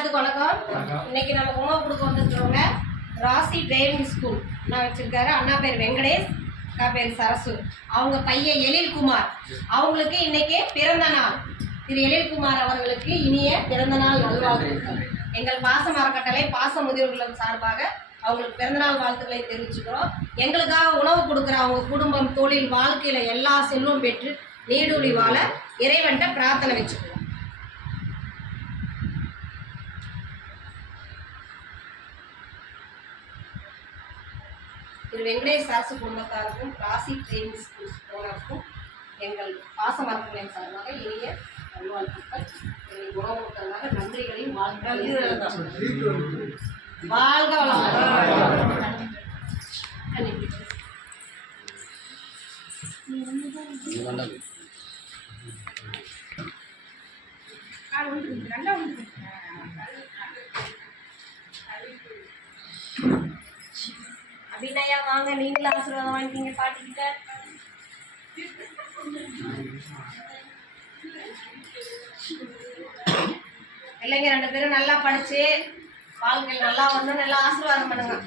எல்லாத்துக்கும் வணக்கம். இன்னைக்கு நம்ம உணவு கொடுக்க வந்துருக்கிறவங்க ராசி டிரைவிங் ஸ்கூல் நான் வச்சிருக்காரு. அண்ணா பேர் வெங்கடேஷ், அக்கா பேர் சரசு. அவங்க பையன் எழில்குமார். அவங்களுக்கு இன்னைக்கு பிறந்த நாள். திரு எழில்குமார் அவர்களுக்கு இனிய பிறந்த நாள் நல்வாழ்த்துக்கள். எங்கள் பாச அறக்கட்டளை பாச முதியோர்கள் சார்பாக அவங்களுக்கு பிறந்தநாள் வாழ்த்துக்களை தெரிவிச்சுக்கிறோம். எங்களுக்காக உணவு கொடுக்குற அவங்க குடும்பம், தொழில், வாழ்க்கையில் எல்லா செல்வம் பெற்று நீடூழி வாழ இறைவன்ட்ட பிரார்த்தனை வச்சுக்கிறோம். திரு வெங்கடேஷ் அரசு குடும்பத்தாருக்கும் ராசி டிரைவிங் ஸ்கூல் ஓனருக்கும் எங்கள் பாசமரங்களின் சார்பாக இனிய நல்வாழ்த்துக்கள். எங்கள் உணவு கொடுத்ததாக நன்றிகளையும் வாழ்த்துக்களையும் வாழ்க வளமுடன். அபிநயா வாங்க, நீங்களும் ஆசீர்வாதம் வாங்கிக்கிங்க பாட்டிக்கிட்ட. இல்லைங்க, 2 பேரும் நல்லா படிச்சு வாழ்க்கையில் நல்லா வரணும்னு எல்லாம் ஆசீர்வாதம் பண்ணுங்க.